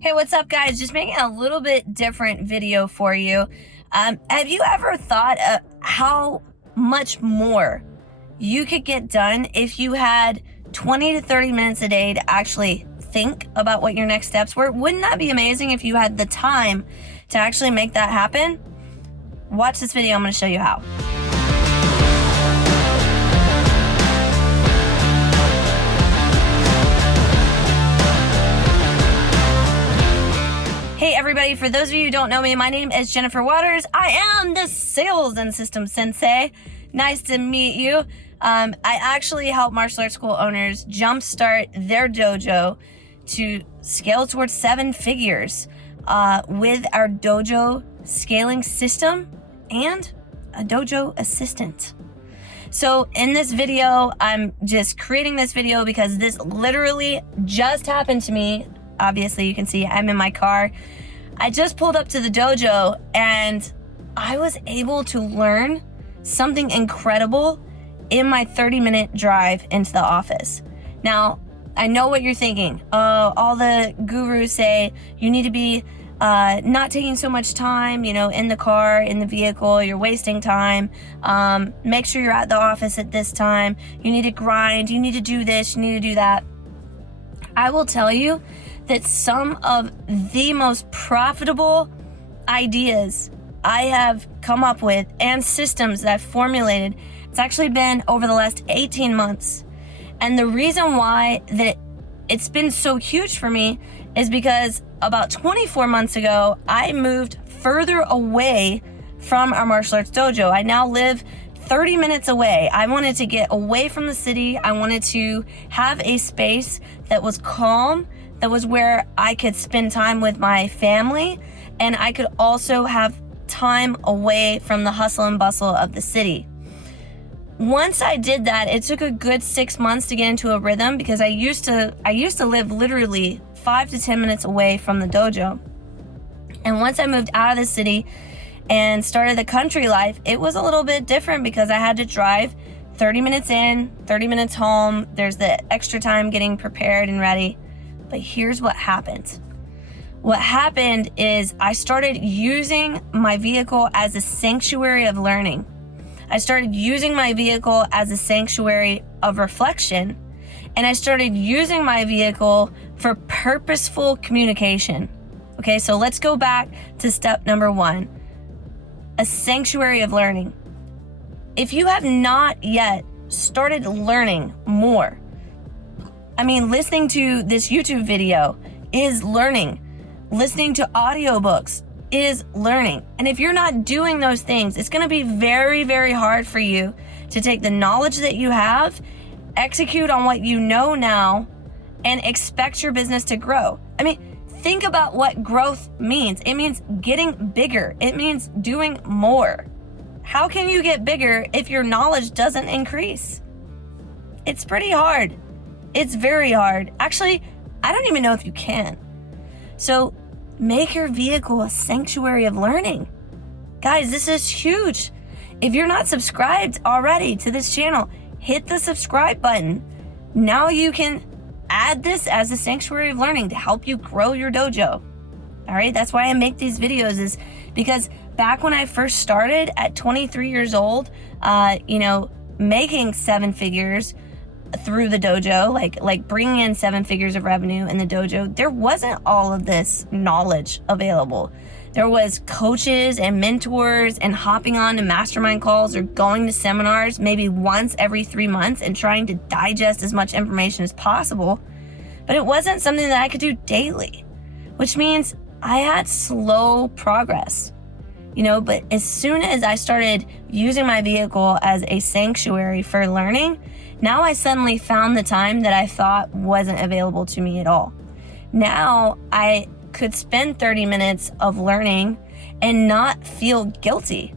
Hey, what's up, guys? Just making a little bit different video for you. Have you ever thought how much more you could get done if you had 20 to 30 minutes a day to actually think about what your next steps were? Wouldn't that be amazing if you had the time to actually make that happen? Watch this video. I'm going to show you how. Hey everybody, for those of you who don't know me, my name is Jennifer Waters. I am the Sales and Systems Sensei. Nice to meet you. I actually help martial arts school owners jumpstart their dojo to scale towards 7 figures with our dojo scaling system and a dojo assistant. So in this video, I'm just creating this video because this literally just happened to me. Obviously, you can see I'm in my car. I just pulled up to the dojo and I was able to learn something incredible in my 30-minute drive into the office. Now, I know what you're thinking. Oh, all the gurus say you need to be not taking so much time, in the car, in the vehicle, you're wasting time. Make sure you're at the office at this time. You need to grind, you need to do this, you need to do that. I will tell you that some of the most profitable ideas I have come up with and systems that I've formulated, it's actually been over the last 18 months. And the reason why that it's been so huge for me is because about 24 months ago, I moved further away from our martial arts dojo. I now live 30 minutes away. I wanted to get away from the city. I wanted to have a space that was calm, that was where I could spend time with my family, and I could also have time away from the hustle and bustle of the city. Once I did that, it took a good 6 months to get into a rhythm because I used to live literally 5 to 10 minutes away from the dojo. And once I moved out of the city and started the country life, it was a little bit different because I had to drive 30 minutes in, 30 minutes home. There's the extra time getting prepared and ready. But here's what happened. What happened is I started using my vehicle as a sanctuary of learning. I started using my vehicle as a sanctuary of reflection. And I started using my vehicle for purposeful communication. Okay, so let's go back to step number 1. A sanctuary of learning. If you have not yet started learning more, listening to this YouTube video is learning. Listening to audiobooks is learning. And if you're not doing those things, it's going to be very, very hard for you to take the knowledge that you have, execute on what you know now, and expect your business to grow. Think about what growth means. It means getting bigger. It means doing more. How can you get bigger if your knowledge doesn't increase? It's pretty hard. It's very hard. Actually, I don't even know if you can. So make your vehicle a sanctuary of learning. Guys, this is huge. If you're not subscribed already to this channel, hit the subscribe button. Now you can add this as a sanctuary of learning to help you grow your dojo. All right, that's why I make these videos, is because back when I first started at 23 years old, making 7 figures through the dojo, like bringing in 7 figures of revenue in the dojo, there wasn't all of this knowledge available. There was coaches and mentors and hopping on to mastermind calls or going to seminars maybe once every 3 months and trying to digest as much information as possible. But it wasn't something that I could do daily, which means I had slow progress. But as soon as I started using my vehicle as a sanctuary for learning, now I suddenly found the time that I thought wasn't available to me at all. Now I could spend 30 minutes of learning and not feel guilty.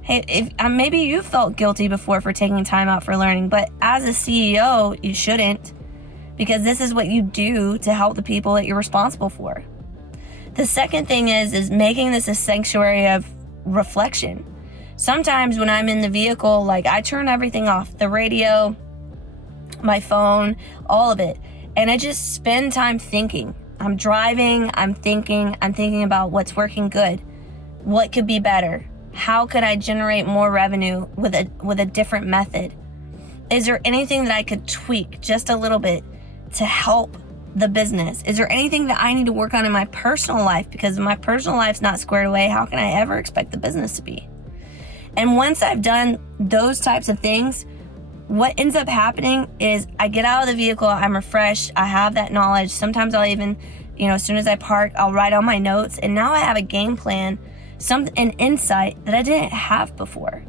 Hey, maybe you felt guilty before for taking time out for learning, but as a CEO, you shouldn't, because this is what you do to help the people that you're responsible for. The second thing is making this a sanctuary of reflection. Sometimes when I'm in the vehicle, I turn everything off, the radio, my phone, all of it, and I just spend time thinking. I'm driving, I'm thinking about what's working good. What could be better? How could I generate more revenue with a different method? Is there anything that I could tweak just a little bit to help the business? Is there anything that I need to work on in my personal life? Because if my personal life's not squared away, how can I ever expect the business to be? And once I've done those types of things, what ends up happening is I get out of the vehicle, I'm refreshed, I have that knowledge. Sometimes I'll even, as soon as I park, I'll write on my notes, and now I have a game plan, an insight that I didn't have before.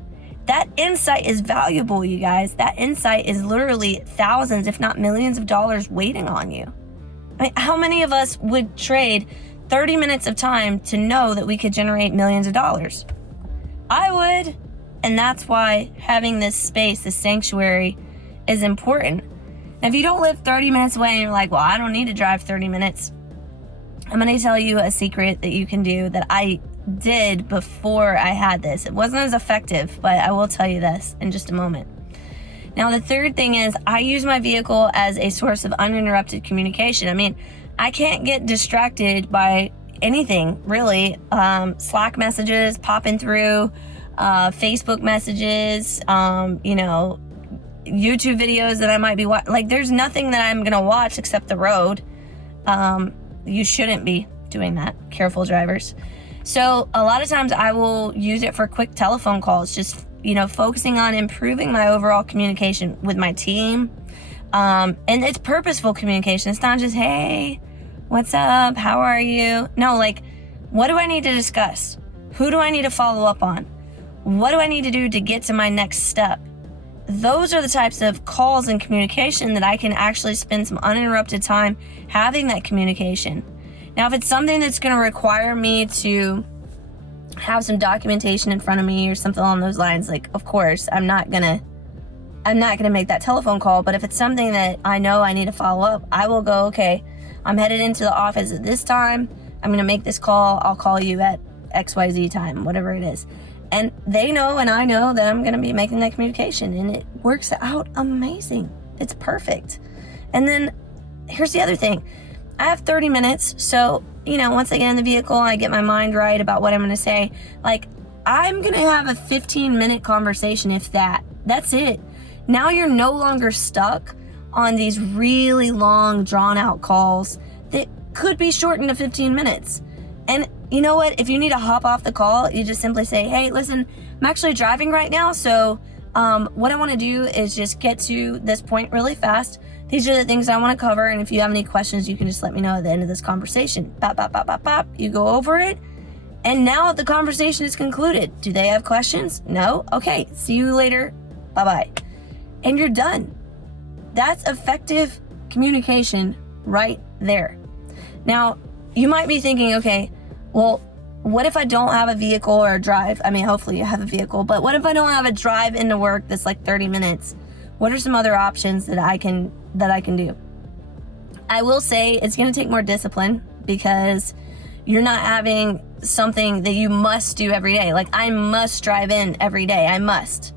That insight is valuable, you guys. That insight is literally thousands, if not millions of dollars waiting on you. I mean, how many of us would trade 30 minutes of time to know that we could generate millions of dollars? I would. And that's why having this space, this sanctuary, is important. Now, if you don't live 30 minutes away and you're like, well, I don't need to drive 30 minutes, I'm going to tell you a secret that you can do that I did before I had this. It wasn't as effective, but I will tell you this in just a moment. Now, the third thing is I use my vehicle as a source of uninterrupted communication. I mean, I can't get distracted by anything, really. Slack messages popping through, Facebook messages, YouTube videos that I might be watching. Like, there's nothing that I'm going to watch except the road. You shouldn't be doing that. Careful, drivers. So a lot of times I will use it for quick telephone calls, just, focusing on improving my overall communication with my team. And it's purposeful communication. It's not just, hey, what's up? How are you? No, like, what do I need to discuss? Who do I need to follow up on? What do I need to do to get to my next step? Those are the types of calls and communication that I can actually spend some uninterrupted time having that communication. Now, if it's something that's going to require me to have some documentation in front of me or something along those lines, like, of course, I'm not gonna make that telephone call. But if it's something that I know I need to follow up, I will go, okay, I'm headed into the office at this time. I'm going to make this call. I'll call you at XYZ time, whatever it is. And they know and I know that I'm going to be making that communication, and it works out amazing. It's perfect. And then here's the other thing. I have 30 minutes, so, once I get in the vehicle, I get my mind right about what I'm going to say. Like, I'm going to have a 15-minute conversation, if that. That's it. Now you're no longer stuck on these really long, drawn-out calls that could be shortened to 15 minutes. And you know what? If you need to hop off the call, you just simply say, hey, listen, I'm actually driving right now, so what I want to do is just get to this point really fast. These are the things I want to cover, and if you have any questions, you can just let me know at the end of this conversation. Bop, bop, bop, bop, bop. You go over it, and now the conversation is concluded. Do they have questions? No? Okay, see you later. Bye-bye. And you're done. That's effective communication right there. Now, you might be thinking, okay, well, what if I don't have a vehicle or a drive? I mean, hopefully you have a vehicle, but what if I don't have a drive into work that's like 30 minutes? What are some other options that I can do? I will say it's going to take more discipline, because you're not having something that you must do every day. Like, I must drive in every day. I must.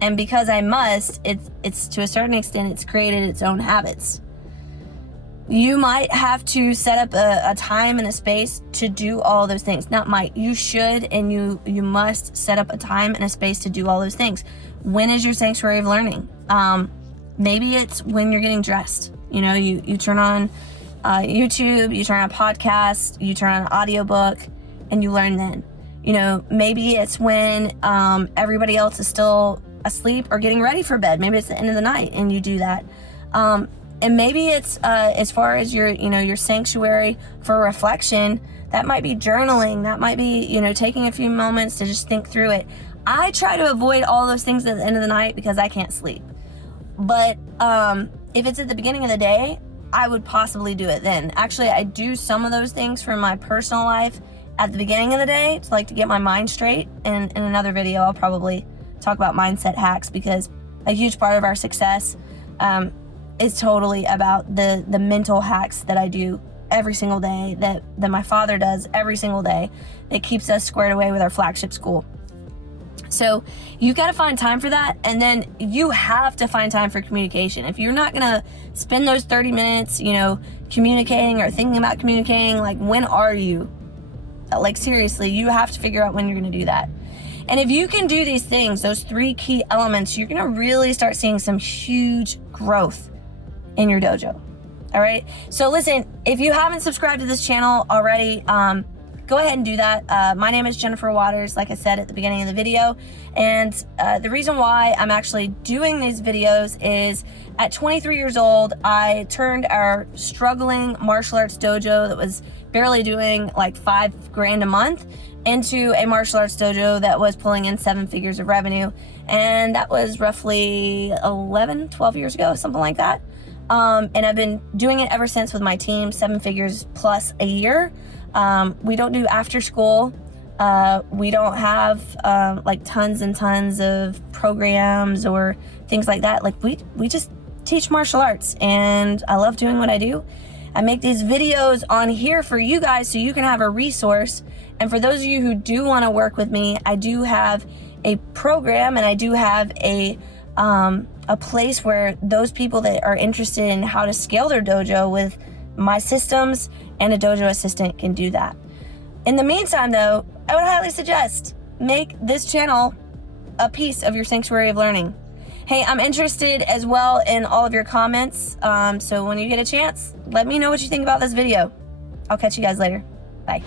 And because I must, it's to a certain extent, it's created its own habits. You might have to set up a time and a space to do all those things. Not might, you should, and you must set up a time and a space to do all those things. When is your sanctuary of learning? Maybe it's when you're getting dressed. You turn on YouTube, you turn on a podcast, you turn on an audiobook, and you learn then. Maybe it's when everybody else is still asleep or getting ready for bed. Maybe it's the end of the night and you do that. And maybe it's as far as your sanctuary for reflection, that might be journaling. That might be, taking a few moments to just think through it. I try to avoid all those things at the end of the night because I can't sleep. But if it's at the beginning of the day, I would possibly do it then. Actually, I do some of those things for my personal life at the beginning of the day to get my mind straight. And in another video, I'll probably talk about mindset hacks, because a huge part of our success is totally about the mental hacks that I do every single day, that my father does every single day, that keeps us squared away with our flagship school. So you got to find time for that, and then you have to find time for communication. If you're not going to spend those 30 minutes, communicating or thinking about communicating, like, when are you? Like, seriously, you have to figure out when you're going to do that. And if you can do these things, those 3 key elements, you're going to really start seeing some huge growth in your dojo. All right. So listen, if you haven't subscribed to this channel already, go ahead and do that. My name is Jennifer Waters, like I said at the beginning of the video. And the reason why I'm actually doing these videos is at 23 years old, I turned our struggling martial arts dojo that was barely doing like $5,000 a month into a martial arts dojo that was pulling in 7 figures of revenue. And that was roughly 12 years ago, something like that. And I've been doing it ever since with my team, 7 figures plus a year. We don't do after school. We don't have like tons and tons of programs or things like that. Like we just teach martial arts, and I love doing what I do. I make these videos on here for you guys so you can have a resource. And for those of you who do want to work with me, I do have a program, and I do have a place where those people that are interested in how to scale their dojo with my systems and a dojo assistant can do that. In the meantime, though, I would highly suggest make this channel a piece of your sanctuary of learning. Hey, I'm interested as well in all of your comments. So when you get a chance, let me know what you think about this video. I'll catch you guys later. Bye.